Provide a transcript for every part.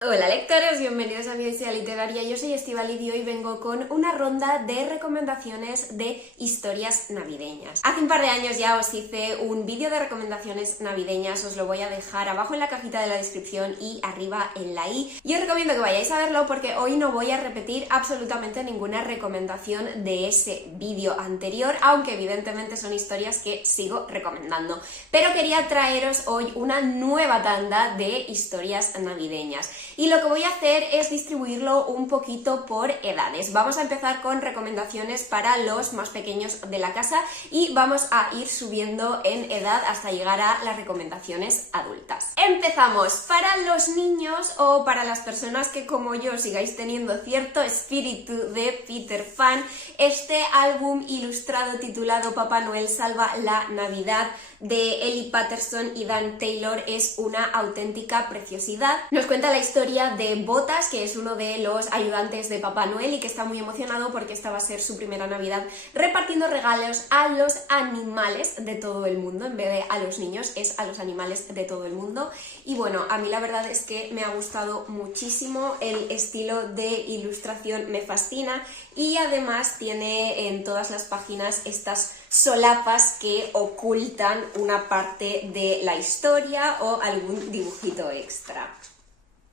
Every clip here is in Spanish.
Hola lectores, bienvenidos a mi Odisea Literaria. Yo soy Estíbaliz y hoy vengo con una ronda de recomendaciones de historias navideñas. Hace un par de años ya os hice un vídeo de recomendaciones navideñas, os lo voy a dejar abajo en la cajita de la descripción y arriba en la i. Yo os recomiendo que vayáis a verlo porque hoy no voy a repetir absolutamente ninguna recomendación de ese vídeo anterior, aunque evidentemente son historias que sigo recomendando. Pero quería traeros hoy una nueva tanda de historias navideñas. Y lo que voy a hacer es distribuirlo un poquito por edades. Vamos a empezar con recomendaciones para los más pequeños de la casa y vamos a ir subiendo en edad hasta llegar a las recomendaciones adultas. Empezamos. Para los niños o para las personas que como yo sigáis teniendo cierto espíritu de Peter Pan, este álbum ilustrado titulado Papá Noel salva la Navidad de Ellie Patterson y Dan Taylor es una auténtica preciosidad. Nos cuenta la historia de Botas, que es uno de los ayudantes de Papá Noel y que está muy emocionado porque esta va a ser su primera Navidad repartiendo regalos a los animales de todo el mundo. En vez de a los niños, es a los animales de todo el mundo. Y bueno, a mí la verdad es que me ha gustado muchísimo, el estilo de ilustración me fascina y además tiene en todas las páginas estas solapas que ocultan una parte de la historia o algún dibujito extra.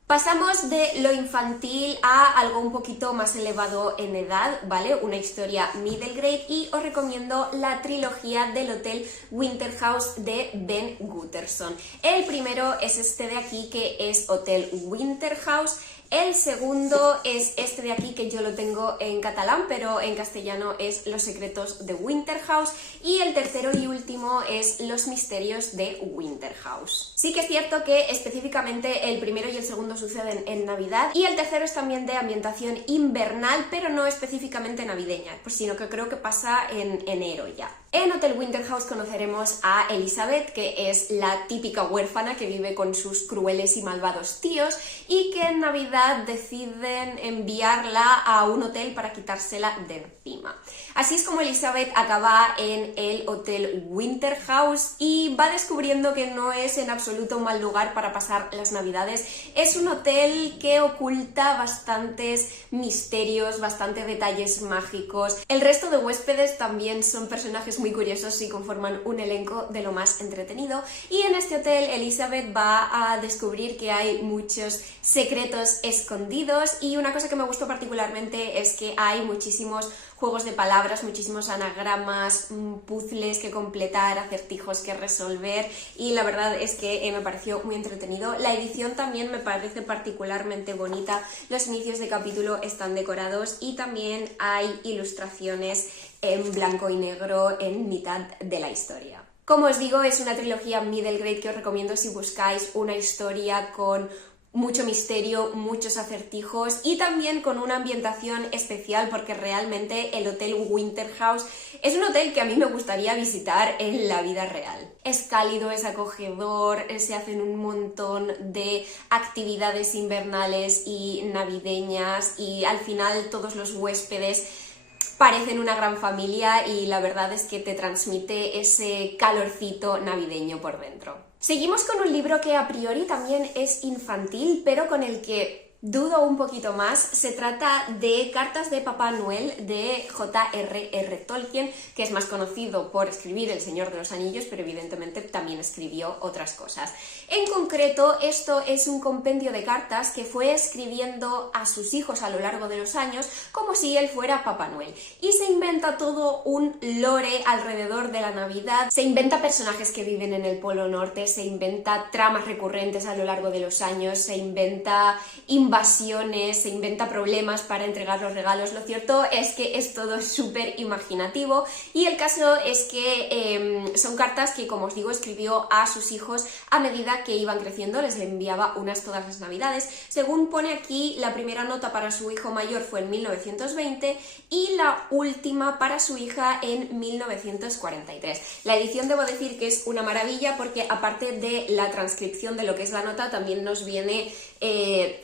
Pasamos de lo infantil a algo un poquito más elevado en edad, ¿vale? Una historia middle grade y os recomiendo la trilogía del Hotel Winterhouse de Ben Gutterson. El primero es este de aquí, que es Hotel Winterhouse. El segundo es este de aquí, que yo lo tengo en catalán, pero en castellano es Los secretos de Winterhouse. Y el tercero y último es Los misterios de Winterhouse. Sí que es cierto que específicamente el primero y el segundo suceden en Navidad y el tercero es también de ambientación invernal, pero no específicamente navideña, pues sino que creo que pasa en enero ya. En Hotel Winterhouse conoceremos a Elizabeth, que es la típica huérfana que vive con sus crueles y malvados tíos y que en Navidad deciden enviarla a un hotel para quitársela de encima. Así es como Elizabeth acaba en el Hotel Winterhouse y va descubriendo que no es en absoluto un mal lugar para pasar las Navidades. Es un hotel que oculta bastantes misterios, bastantes detalles mágicos. El resto de huéspedes también son personajes muy curiosos y conforman un elenco de lo más entretenido. Y en este hotel Elizabeth va a descubrir que hay muchos secretos escondidos y una cosa que me gustó particularmente es que hay muchísimos juegos de palabras, muchísimos anagramas, puzzles que completar, acertijos que resolver y la verdad es que me pareció muy entretenido. La edición también me parece particularmente bonita, los inicios de capítulo están decorados y también hay ilustraciones en blanco y negro en mitad de la historia. Como os digo, es una trilogía middle grade que os recomiendo si buscáis una historia con mucho misterio, muchos acertijos y también con una ambientación especial porque realmente el Hotel Winterhouse es un hotel que a mí me gustaría visitar en la vida real. Es cálido, es acogedor, se hacen un montón de actividades invernales y navideñas y al final todos los huéspedes parecen una gran familia y la verdad es que te transmite ese calorcito navideño por dentro. Seguimos con un libro que a priori también es infantil, pero con el que dudo un poquito más. Se trata de Cartas de Papá Noel de J.R.R. Tolkien, que es más conocido por escribir El Señor de los Anillos, pero evidentemente también escribió otras cosas. En concreto, esto es un compendio de cartas que fue escribiendo a sus hijos a lo largo de los años como si él fuera Papá Noel. Y se inventa todo un lore alrededor de la Navidad, se inventa personajes que viven en el Polo Norte, se inventa tramas recurrentes a lo largo de los años, se inventa invasiones, se inventa problemas para entregar los regalos. Lo cierto es que es todo súper imaginativo y el caso es que son cartas que, como os digo, escribió a sus hijos a medida que iban creciendo, les enviaba unas todas las Navidades. Según pone aquí, la primera nota para su hijo mayor fue en 1920 y la última para su hija en 1943. La edición debo decir que es una maravilla porque aparte de la transcripción de lo que es la nota, también nos viene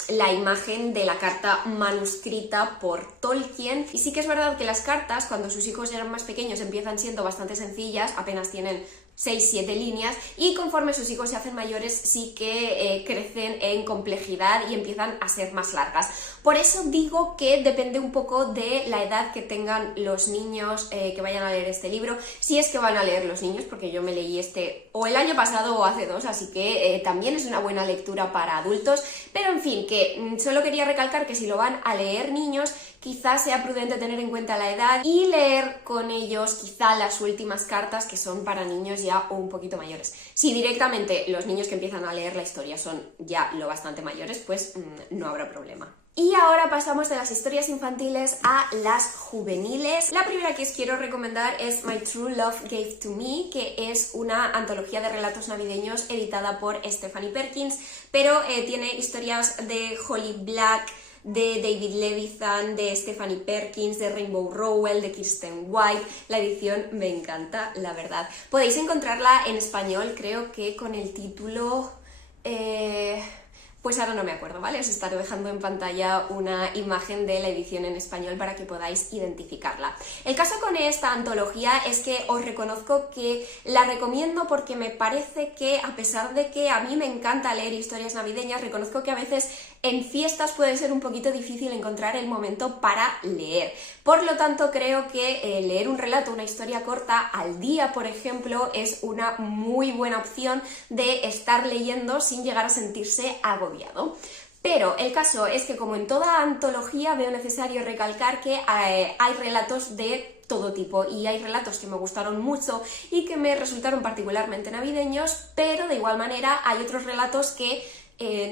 la imagen de la carta manuscrita por Tolkien. Y sí que es verdad que las cartas, cuando sus hijos eran más pequeños, empiezan siendo bastante sencillas, apenas tienen 6-7 líneas, y conforme sus hijos se hacen mayores sí que crecen en complejidad y empiezan a ser más largas. Por eso digo que depende un poco de la edad que tengan los niños que vayan a leer este libro, si es que van a leer los niños, porque yo me leí este o el año pasado o hace 2, así que también es una buena lectura para adultos, pero en fin, que solo quería recalcar que si lo van a leer niños, quizás sea prudente tener en cuenta la edad y leer con ellos quizá las últimas cartas, que son para niños ya un poquito mayores. Si directamente los niños que empiezan a leer la historia son ya lo bastante mayores, pues no habrá problema. Y ahora pasamos de las historias infantiles a las juveniles. La primera que os quiero recomendar es My True Love Gave to Me, que es una antología de relatos navideños editada por Stephanie Perkins, pero tiene historias de Holly Black, de David Levithan, de Stephanie Perkins, de Rainbow Rowell, de Kirsten White. La edición me encanta, la verdad. Podéis encontrarla en español, creo que con el título... Pues ahora no me acuerdo, ¿vale? Os estaré dejando en pantalla una imagen de la edición en español para que podáis identificarla. El caso con esta antología es que os reconozco que la recomiendo porque me parece que, a pesar de que a mí me encanta leer historias navideñas, reconozco que a veces en fiestas puede ser un poquito difícil encontrar el momento para leer. Por lo tanto, creo que leer un relato, una historia corta al día, por ejemplo, es una muy buena opción de estar leyendo sin llegar a sentirse agobiado. Pero el caso es que, como en toda antología, veo necesario recalcar que hay relatos de todo tipo, y hay relatos que me gustaron mucho y que me resultaron particularmente navideños, pero de igual manera hay otros relatos que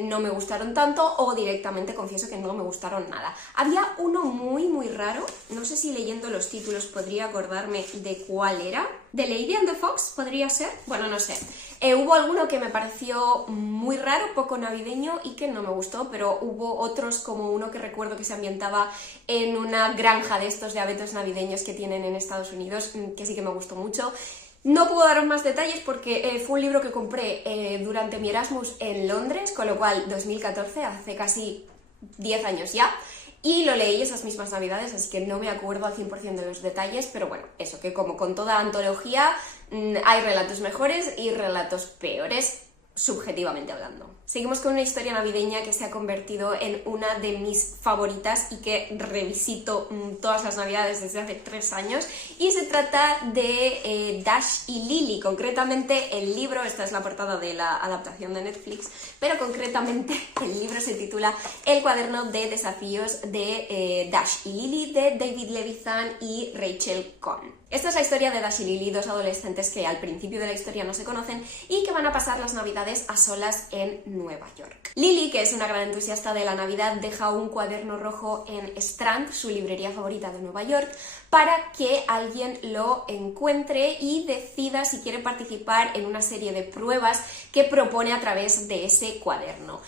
no me gustaron tanto, o directamente confieso que no me gustaron nada. Había uno muy raro, no sé si leyendo los títulos podría acordarme de cuál era. ¿The Lady and the Fox podría ser? Bueno, no sé. Hubo alguno que me pareció muy raro, poco navideño y que no me gustó, pero hubo otros, como uno que recuerdo que se ambientaba en una granja de estos de abetos navideños que tienen en Estados Unidos, que sí que me gustó mucho. No puedo daros más detalles porque fue un libro que compré durante mi Erasmus en Londres, con lo cual 2014, hace casi 10 años ya, y lo leí esas mismas navidades, así que no me acuerdo al 100% de los detalles, pero bueno, eso, que como con toda antología hay relatos mejores y relatos peores, subjetivamente hablando. Seguimos con una historia navideña que se ha convertido en una de mis favoritas y que revisito todas las navidades desde hace 3 años, y se trata de Dash y Lily. Concretamente el libro, esta es la portada de la adaptación de Netflix, pero concretamente el libro se titula El cuaderno de desafíos de Dash y Lily, de David Levithan y Rachel Cohn. Esta es la historia de Dash y Lily, dos adolescentes que al principio de la historia no se conocen y que van a pasar las navidades a solas en Nueva York. Lily, que es una gran entusiasta de la Navidad, deja un cuaderno rojo en Strand, su librería favorita de Nueva York, para que alguien lo encuentre y decida si quiere participar en una serie de pruebas que propone a través de ese cuaderno.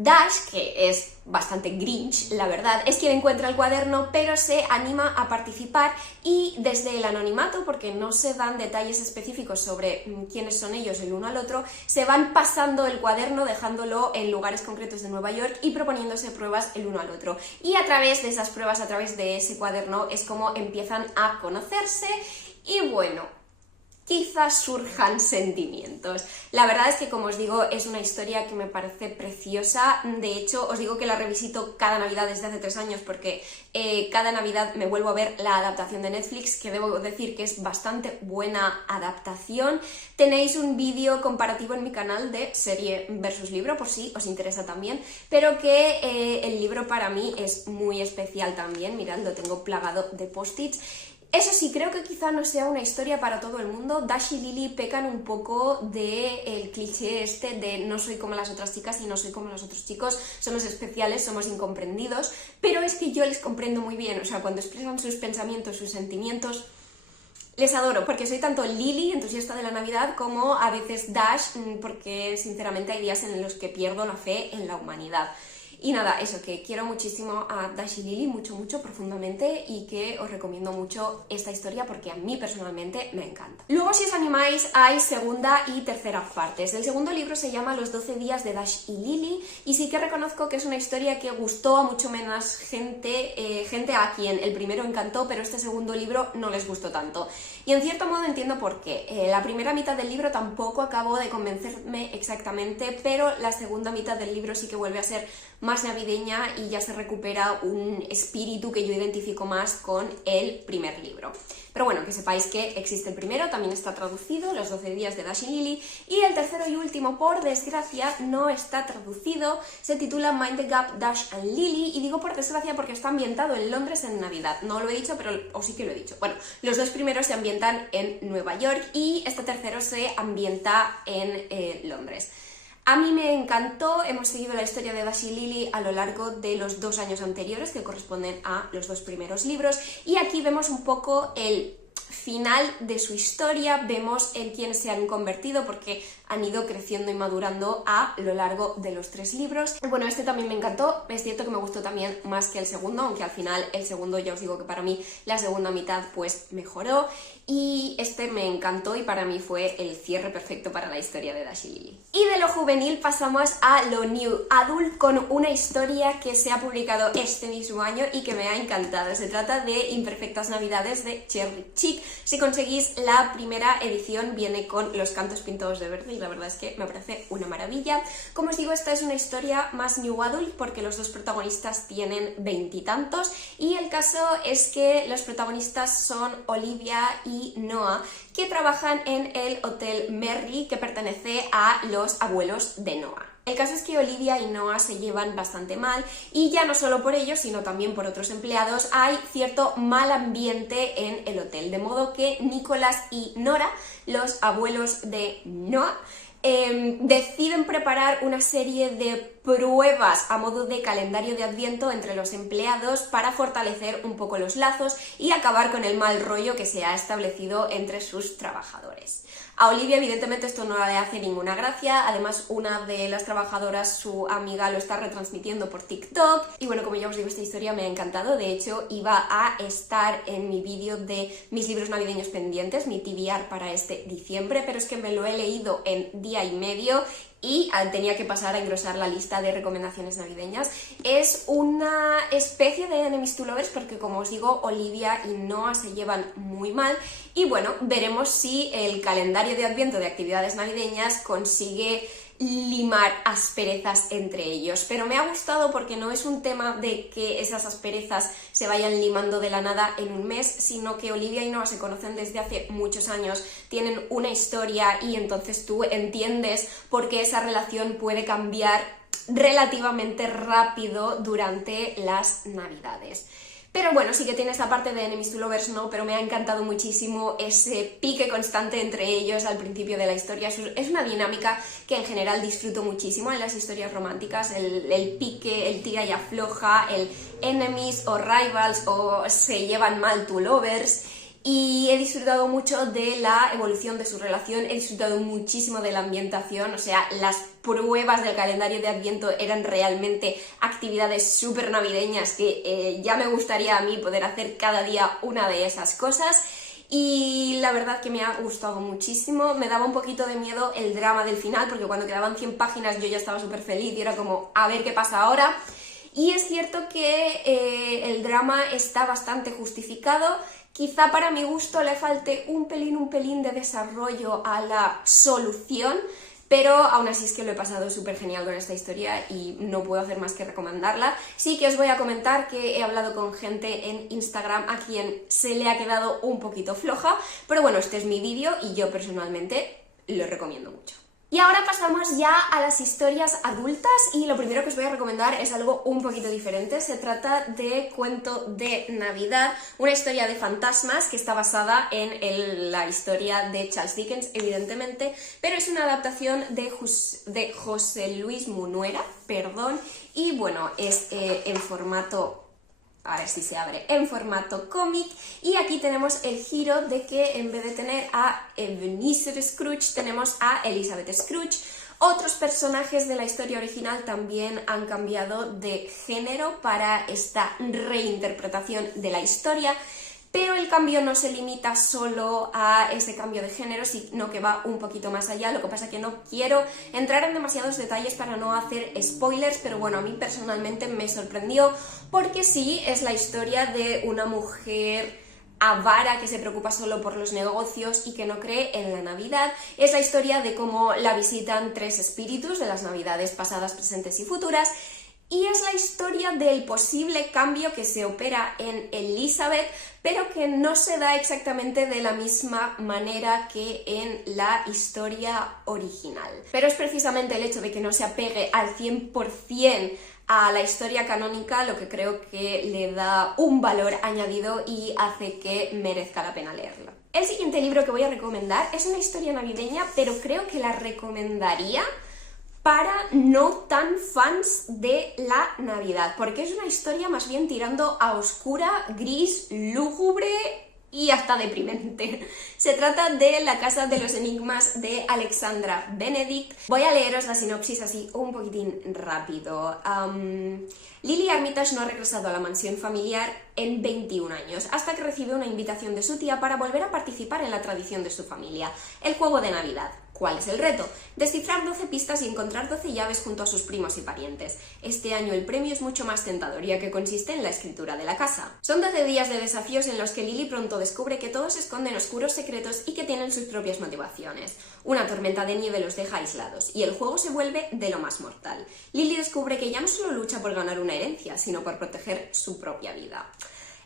Dash, que es bastante Grinch, la verdad, es quien encuentra el cuaderno, pero se anima a participar, y desde el anonimato, porque no se dan detalles específicos sobre quiénes son ellos el uno al otro, se van pasando el cuaderno, dejándolo en lugares concretos de Nueva York y proponiéndose pruebas el uno al otro. Y a través de esas pruebas, a través de ese cuaderno, es como empiezan a conocerse y bueno, quizás surjan sentimientos. La verdad es que, como os digo, es una historia que me parece preciosa. De hecho, os digo que la revisito cada Navidad desde hace 3 años porque cada Navidad me vuelvo a ver la adaptación de Netflix, que debo decir que es bastante buena adaptación. Tenéis un vídeo comparativo en mi canal de serie versus libro, por si os interesa también, pero que el libro para mí es muy especial también. Mirad, lo tengo plagado de post-its. Eso sí, creo que quizá no sea una historia para todo el mundo. Dash y Lily pecan un poco del cliché este de no soy como las otras chicas y no soy como los otros chicos, somos especiales, somos incomprendidos, pero es que yo les comprendo muy bien, o sea, cuando expresan sus pensamientos, sus sentimientos, les adoro, porque soy tanto Lily, entusiasta de la Navidad, como a veces Dash, porque sinceramente hay días en los que pierdo la fe en la humanidad. Y nada, eso, que quiero muchísimo a Dash y Lily, mucho, mucho, profundamente, y que os recomiendo mucho esta historia porque a mí personalmente me encanta. Luego, si os animáis, hay segunda y tercera partes. El segundo libro se llama Los 12 días de Dash y Lily, y sí que reconozco que es una historia que gustó a mucho menos gente, gente a quien el primero encantó, pero este segundo libro no les gustó tanto. Y en cierto modo entiendo por qué. La primera mitad del libro tampoco acabó de convencerme exactamente, pero la segunda mitad del libro sí que vuelve a ser más navideña y ya se recupera un espíritu que yo identifico más con el primer libro. Pero bueno, que sepáis que existe el primero, también está traducido, Los 12 días de Dash y Lily, y el tercero y último, por desgracia, no está traducido, se titula Mind the Gap, Dash and Lily, y digo por desgracia porque está ambientado en Londres en Navidad. No lo he dicho, pero o sí que lo he dicho. Bueno, los dos primeros se ambientan en Nueva York y este tercero se ambienta en Londres. A mí me encantó, hemos seguido la historia de Dash y Lily a lo largo de los 2 años anteriores, que corresponden a los 2 primeros libros, y aquí vemos un poco el final de su historia, vemos en quién se han convertido porque han ido creciendo y madurando a lo largo de los 3 libros. Bueno, este también me encantó, es cierto que me gustó también más que el segundo, aunque al final el segundo ya os digo que para mí la segunda mitad pues mejoró, y este me encantó y para mí fue el cierre perfecto para la historia de Dash y Lily. Y de lo juvenil pasamos a lo new adult con una historia que se ha publicado este mismo año y que me ha encantado. Se trata de Imperfectas Navidades de Cherry Chick. Si conseguís la primera edición viene con los cantos pintados de verde y la verdad es que me parece una maravilla. Como os digo, esta es una historia más new adult porque los 2 protagonistas tienen 20 y tantos, y el caso es que los protagonistas son Olivia y Noah, que trabajan en el Hotel Merry, que pertenece a los abuelos de Noah. El caso es que Olivia y Noah se llevan bastante mal, y ya no solo por ellos, sino también por otros empleados, hay cierto mal ambiente en el hotel, de modo que Nicholas y Nora, los abuelos de Noah, deciden preparar una serie de pruebas a modo de calendario de Adviento entre los empleados para fortalecer un poco los lazos y acabar con el mal rollo que se ha establecido entre sus trabajadores. A Olivia evidentemente esto no le hace ninguna gracia, además una de las trabajadoras, su amiga, lo está retransmitiendo por TikTok, y bueno, como ya os digo, esta historia me ha encantado. De hecho iba a estar en mi vídeo de mis libros navideños pendientes, mi TBR para este diciembre, pero es que me lo he leído en día y medio y tenía que pasar a engrosar la lista de recomendaciones navideñas. Es una especie de enemies to lovers porque, como os digo, Olivia y Noah se llevan muy mal, y bueno, veremos si el calendario de Adviento de actividades navideñas consigue limar asperezas entre ellos. Pero me ha gustado porque no es un tema de que esas asperezas se vayan limando de la nada en un mes, sino que Olivia y Noah se conocen desde hace muchos años, tienen una historia, y entonces tú entiendes por qué esa relación puede cambiar relativamente rápido durante las Navidades. Pero bueno, sí que tiene esta parte de enemies to lovers, ¿no? Pero me ha encantado muchísimo ese pique constante entre ellos al principio de la historia. Es una dinámica que en general disfruto muchísimo en las historias románticas, el pique, el tira y afloja, el enemies o rivals o se llevan mal to lovers. Y he disfrutado mucho de la evolución de su relación, he disfrutado muchísimo de la ambientación, o sea, las pruebas del calendario de Adviento eran realmente actividades súper navideñas que ya me gustaría a mí poder hacer cada día una de esas cosas. Y la verdad que me ha gustado muchísimo. Me daba un poquito de miedo el drama del final, porque cuando quedaban 100 páginas yo ya estaba súper feliz y era como, a ver qué pasa ahora. Y es cierto que el drama está bastante justificado. Quizá para mi gusto le falte un pelín de desarrollo a la solución, pero aún así es que lo he pasado súper genial con esta historia y no puedo hacer más que recomendarla. Sí que os voy a comentar que he hablado con gente en Instagram a quien se le ha quedado un poquito floja, pero bueno, este es mi vídeo y yo personalmente lo recomiendo mucho. Y ahora pasamos ya a las historias adultas, y lo primero que os voy a recomendar es algo un poquito diferente. Se trata de Cuento de Navidad, una historia de fantasmas que está basada en la historia de Charles Dickens, evidentemente, pero es una adaptación de José Luis Munuera, y bueno, es en formato... A ver si se abre, en formato cómic, y aquí tenemos el giro de que en vez de tener a Ebenezer Scrooge tenemos a Elizabeth Scrooge, Otros personajes de la historia original también han cambiado de género para esta reinterpretación de la historia, pero el cambio no se limita solo a ese cambio de género, sino que va un poquito más allá. Lo que pasa es que no quiero entrar en demasiados detalles para no hacer spoilers, pero bueno, a mí personalmente me sorprendió porque sí, es la historia de una mujer avara que se preocupa solo por los negocios y que no cree en la Navidad. Es la historia de cómo la visitan tres espíritus de las Navidades pasadas, presentes y futuras. Y es la historia del posible cambio que se opera en Elizabeth, pero que no se da exactamente de la misma manera que en la historia original. Pero es precisamente el hecho de que no se apegue al 100% a la historia canónica lo que creo que le da un valor añadido y hace que merezca la pena leerlo. El siguiente libro que voy a recomendar es una historia navideña, pero creo que la recomendaría para no tan fans de la Navidad, porque es una historia más bien tirando a oscura, gris, lúgubre y hasta deprimente. Se trata de La casa de los enigmas de Alexandra Benedict. Voy a leeros la sinopsis así un poquitín rápido. Lily Armitage no ha regresado a la mansión familiar en 21 años, hasta que recibe una invitación de su tía para volver a participar en la tradición de su familia, el juego de Navidad. ¿Cuál es el reto? Descifrar 12 pistas y encontrar 12 llaves junto a sus primos y parientes. Este año el premio es mucho más tentador, ya que consiste en la escritura de la casa. Son 12 días de desafíos en los que Lily pronto descubre que todos esconden oscuros secretos y que tienen sus propias motivaciones. Una tormenta de nieve los deja aislados, y el juego se vuelve de lo más mortal. Lily descubre que ya no solo lucha por ganar una herencia, sino por proteger su propia vida.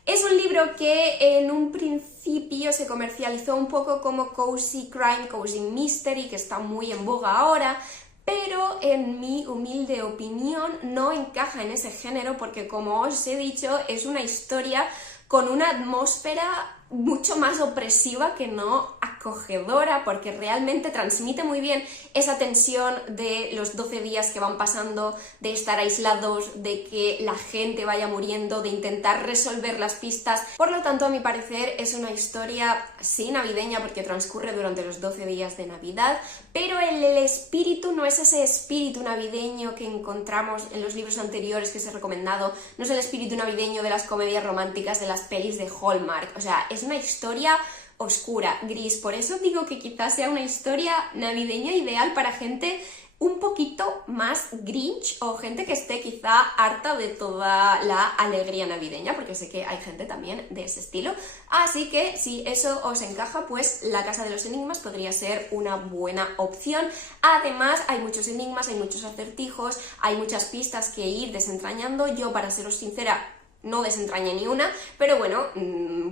Es un libro que en un principio se comercializó un poco como Cozy Crime, Cozy Mystery, que está muy en boga ahora, pero en mi humilde opinión no encaja en ese género porque, como os he dicho, es una historia con una atmósfera mucho más opresiva que no acogedora, porque realmente transmite muy bien esa tensión de los 12 días que van pasando, de estar aislados, de que la gente vaya muriendo, de intentar resolver las pistas. Por lo tanto, a mi parecer, es una historia, sí, navideña, porque transcurre durante los 12 días de Navidad, pero el espíritu no es ese espíritu navideño que encontramos en los libros anteriores que os he recomendado, no es el espíritu navideño de las comedias románticas, de las pelis de Hallmark. O sea, es una historia oscura, gris. Por eso digo que quizás sea una historia navideña ideal para gente un poquito más grinch o gente que esté quizá harta de toda la alegría navideña, porque sé que hay gente también de ese estilo. Así que si eso os encaja, pues La casa de los enigmas podría ser una buena opción. Además, hay muchos enigmas, hay muchos acertijos, hay muchas pistas que ir desentrañando. Yo, para seros sincera, no desentrañé ni una, pero bueno,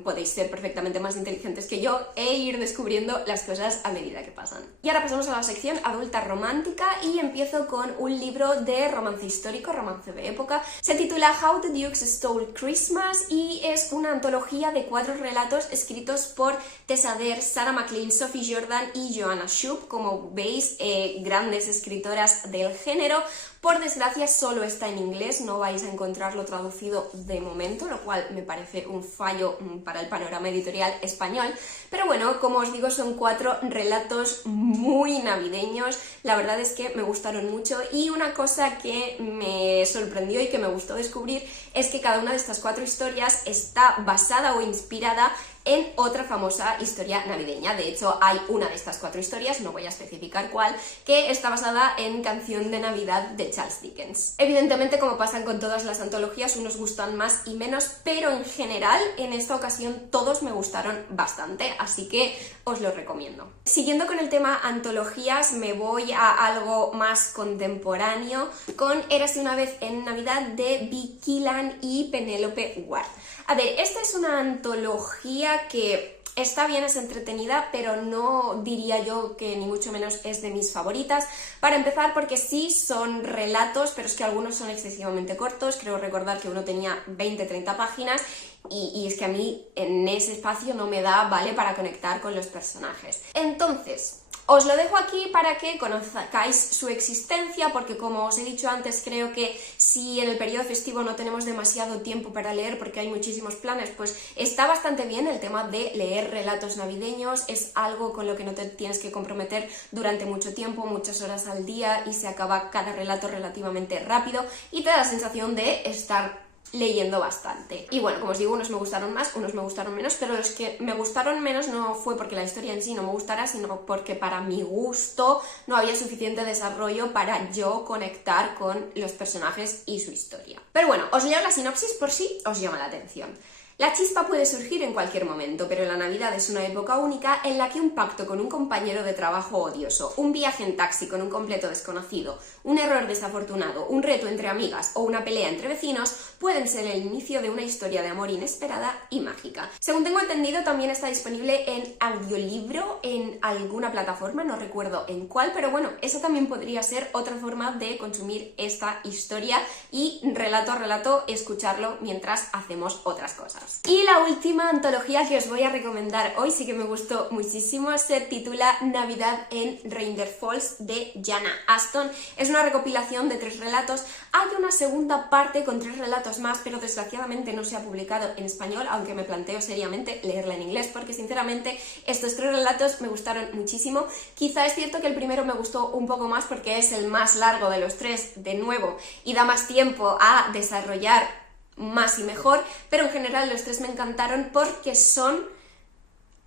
podéis ser perfectamente más inteligentes que yo e ir descubriendo las cosas a medida que pasan. Y ahora pasamos a la sección adulta romántica y empiezo con un libro de romance histórico, romance de época. Se titula How the Dukes Stole Christmas y es una antología de 4 relatos escritos por Tessa Dare, Sarah MacLean, Sophie Jordan y Joanna Shupe. Como veis, grandes escritoras del género. Por desgracia solo está en inglés, no vais a encontrarlo traducido de momento, lo cual me parece un fallo para el panorama editorial español. Pero bueno, como os digo, son 4 relatos muy navideños, la verdad es que me gustaron mucho, y una cosa que me sorprendió y que me gustó descubrir es que cada una de estas 4 historias está basada o inspirada en otra famosa historia navideña. De hecho, hay una de estas 4 historias, no voy a especificar cuál, que está basada en Canción de Navidad de Charles Dickens. Evidentemente, como pasan con todas las antologías, unos gustan más y menos, pero en general, en esta ocasión, todos me gustaron bastante, así que os lo recomiendo. Siguiendo con el tema antologías, me voy a algo más contemporáneo, con Érase una vez en Navidad de Vi Keelan y Penélope Ward. A ver, esta es una antología que está bien, es entretenida, pero no diría yo que ni mucho menos es de mis favoritas. Para empezar, porque sí son relatos, pero es que algunos son excesivamente cortos. Creo recordar que uno tenía 20-30 páginas y es que a mí en ese espacio no me da, ¿vale?, para conectar con los personajes. Entonces, Os lo dejo aquí para que conozcáis su existencia, porque como os he dicho antes, creo que si en el periodo festivo no tenemos demasiado tiempo para leer porque hay muchísimos planes, pues está bastante bien el tema de leer relatos navideños. Es algo con lo que no te tienes que comprometer durante mucho tiempo, muchas horas al día, y se acaba cada relato relativamente rápido y te da la sensación de estar leyendo bastante. Y bueno, como os digo, unos me gustaron más, unos me gustaron menos, pero los que me gustaron menos no fue porque la historia en sí no me gustara, sino porque para mi gusto no había suficiente desarrollo para yo conectar con los personajes y su historia. Pero bueno, os leo la sinopsis por si os llama la atención. La chispa puede surgir en cualquier momento, pero la Navidad es una época única en la que un pacto con un compañero de trabajo odioso, un viaje en taxi con un completo desconocido, un error desafortunado, un reto entre amigas o una pelea entre vecinos pueden ser el inicio de una historia de amor inesperada y mágica. Según tengo entendido, también está disponible en audiolibro en alguna plataforma, no recuerdo en cuál, pero bueno, esa también podría ser otra forma de consumir esta historia y relato a relato escucharlo mientras hacemos otras cosas. Y la última antología que os voy a recomendar hoy, sí que me gustó muchísimo, se titula Navidad en Reindeer Falls de Jana Aston. Es una recopilación de 3 relatos. Hay una segunda parte con 3 relatos más, pero desgraciadamente no se ha publicado en español, aunque me planteo seriamente leerla en inglés, porque sinceramente estos 3 relatos me gustaron muchísimo. Quizá es cierto que el primero me gustó un poco más porque es el más largo de los 3, de nuevo, y da más tiempo a desarrollar más y mejor, pero en general los 3 me encantaron porque son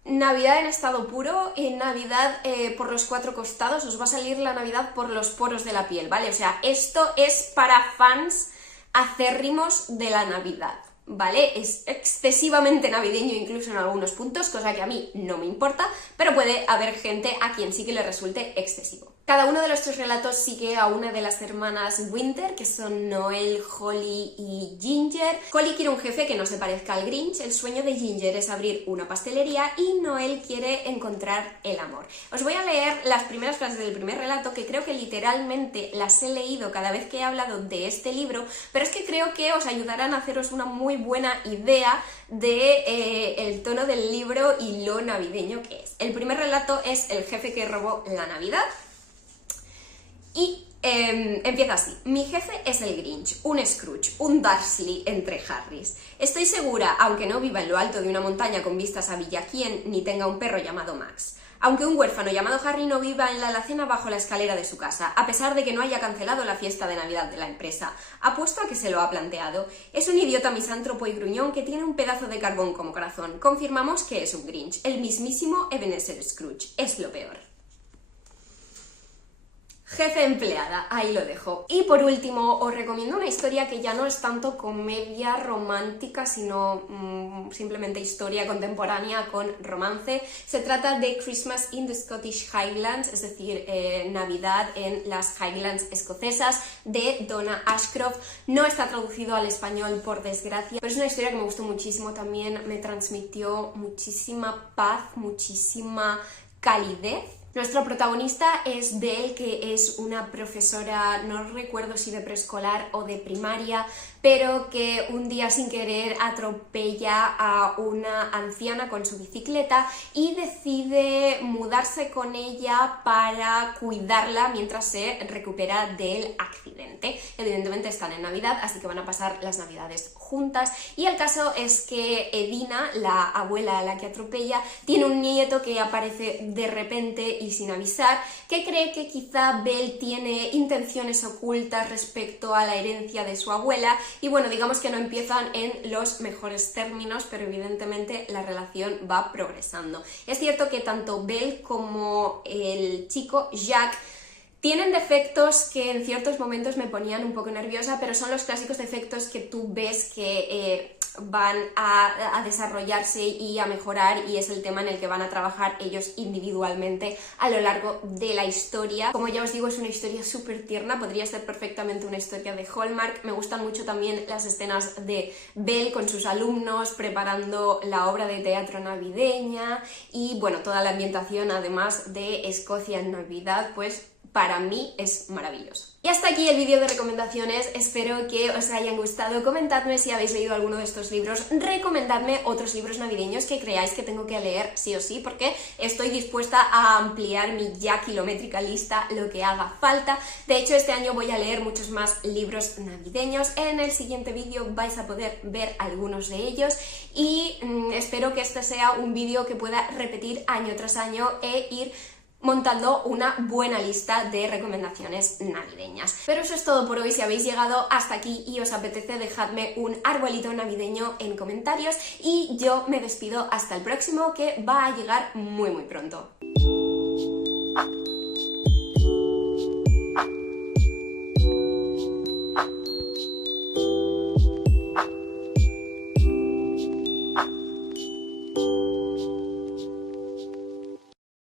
Navidad en estado puro, en Navidad por los 4 costados. Os va a salir la Navidad por los poros de la piel, ¿vale? O sea, esto es para fans acérrimos de la Navidad, ¿vale? Es excesivamente navideño incluso en algunos puntos, cosa que a mí no me importa, pero puede haber gente a quien sí que le resulte excesivo. Cada uno de los 3 relatos sigue a una de las hermanas Winter, que son Noel, Holly y Ginger. Holly quiere un jefe que no se parezca al Grinch, el sueño de Ginger es abrir una pastelería y Noel quiere encontrar el amor. Os voy a leer las primeras frases del primer relato, que creo que literalmente las he leído cada vez que he hablado de este libro, pero es que creo que os ayudarán a haceros una muy buena idea de el tono del libro y lo navideño que es. El primer relato es El jefe que robó la Navidad. Y empieza así. Mi jefe es el Grinch, un Scrooge, un Dursley entre Harrys. Estoy segura, aunque no viva en lo alto de una montaña con vistas a Villaquién, ni tenga un perro llamado Max. Aunque un huérfano llamado Harry no viva en la alacena bajo la escalera de su casa, a pesar de que no haya cancelado la fiesta de Navidad de la empresa. Apuesto a que se lo ha planteado. Es un idiota misántropo y gruñón que tiene un pedazo de carbón como corazón. Confirmamos que es un Grinch, el mismísimo Ebenezer Scrooge. Es lo peor. Jefe empleada, ahí lo dejo. Y por último, os recomiendo una historia que ya no es tanto comedia romántica, sino simplemente historia contemporánea con romance. Se trata de Christmas in the Scottish Highlands, es decir, Navidad en las Highlands escocesas, de Donna Ashcroft. No está traducido al español, por desgracia, pero es una historia que me gustó muchísimo también, me transmitió muchísima paz, muchísima calidez. Nuestro protagonista es Belle, que es una profesora, no recuerdo si de preescolar o de primaria, pero que un día sin querer atropella a una anciana con su bicicleta y decide mudarse con ella para cuidarla mientras se recupera del accidente. Evidentemente están en Navidad, así que van a pasar las Navidades juntas, y el caso es que Edina, la abuela a la que atropella, tiene un nieto que aparece de repente y sin avisar, que cree que quizá Belle tiene intenciones ocultas respecto a la herencia de su abuela, y bueno, digamos que no empiezan en los mejores términos, pero evidentemente la relación va progresando. Es cierto que tanto Belle como el chico Jack tienen defectos que en ciertos momentos me ponían un poco nerviosa, pero son los clásicos defectos que tú ves que van a desarrollarse y a mejorar, y es el tema en el que van a trabajar ellos individualmente a lo largo de la historia. Como ya os digo, es una historia súper tierna, podría ser perfectamente una historia de Hallmark. Me gustan mucho también las escenas de Belle con sus alumnos preparando la obra de teatro navideña, y bueno, toda la ambientación además de Escocia en Navidad, pues para mí es maravilloso. Y hasta aquí el vídeo de recomendaciones, espero que os hayan gustado. Comentadme si habéis leído alguno de estos libros, recomendadme otros libros navideños que creáis que tengo que leer sí o sí, porque estoy dispuesta a ampliar mi ya kilométrica lista lo que haga falta. De hecho, este año voy a leer muchos más libros navideños. En el siguiente vídeo vais a poder ver algunos de ellos y espero que este sea un vídeo que pueda repetir año tras año e ir montando una buena lista de recomendaciones navideñas. Pero eso es todo por hoy. Si habéis llegado hasta aquí y os apetece, dejadme un arbolito navideño en comentarios y yo me despido hasta el próximo, que va a llegar muy pronto.